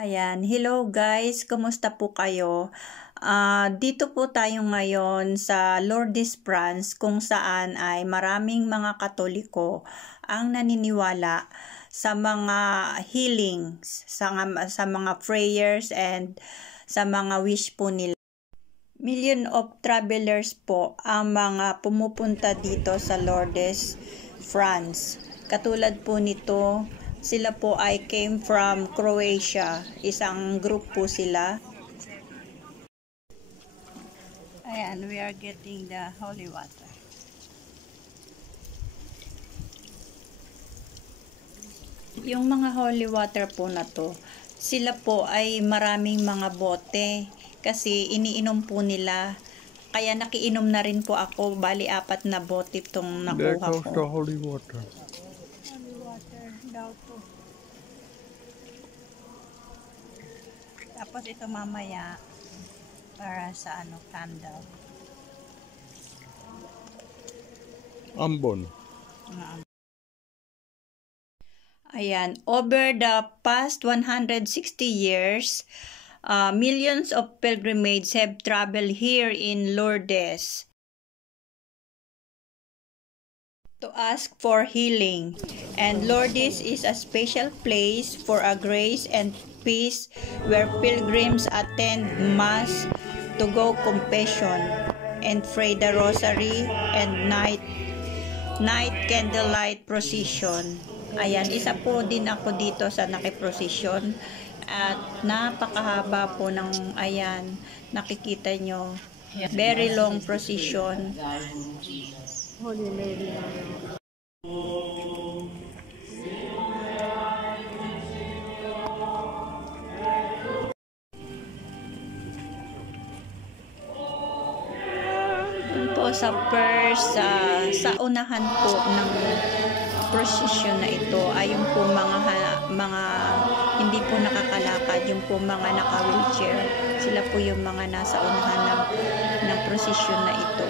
Ayan, hello guys, kumusta po kayo? Dito po tayo ngayon sa Lourdes, France, kung saan ay maraming mga Katoliko ang naniniwala sa mga healings, sa mga prayers and sa mga wish po nila. Million of travelers po ang mga pumupunta dito sa Lourdes, France. Katulad po nito, sila po ay came from Croatia. Isang group po sila. Ayan, we are getting the holy water. Yung mga holy water po na to, sila po ay maraming mga bote kasi iniinom po nila. Kaya nakiinom na rin po ako, bali 4 na bote itong nakuha ko. The holy water. Holy water daw po. Tapos ito mamaya para sa candle. Ambon. Ayan, over the past 160 years, millions of pilgrims have traveled here in Lourdes to ask for healing. And Lourdes is a special place for a grace and peace where pilgrims attend Mass to go confession and pray the Rosary and night candlelight procession. Ayan, isa po din ako dito sa nakiprosesyon at napakahaba po ng, ayan, nakikita nyo, very long procession. Holy Mary. Po sa first, sa unahan po ng procession na ito ay yung po mga hindi po nakakalakad, yung po mga naka-wheelchair, sila po yung mga nasa unahan ng procession na ito.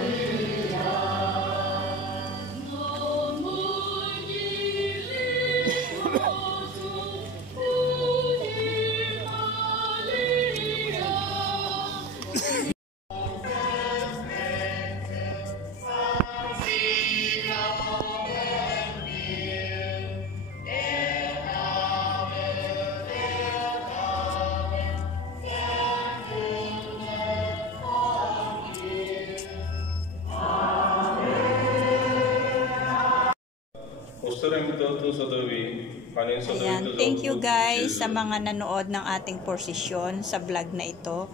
Ayan, thank you guys sa mga nanood ng ating procession sa vlog na ito.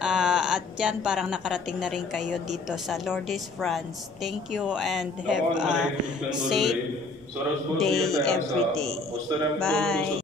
At yan, parang nakarating na rin kayo dito sa Lourdes, France. Thank you and have a safe day every day. Bye!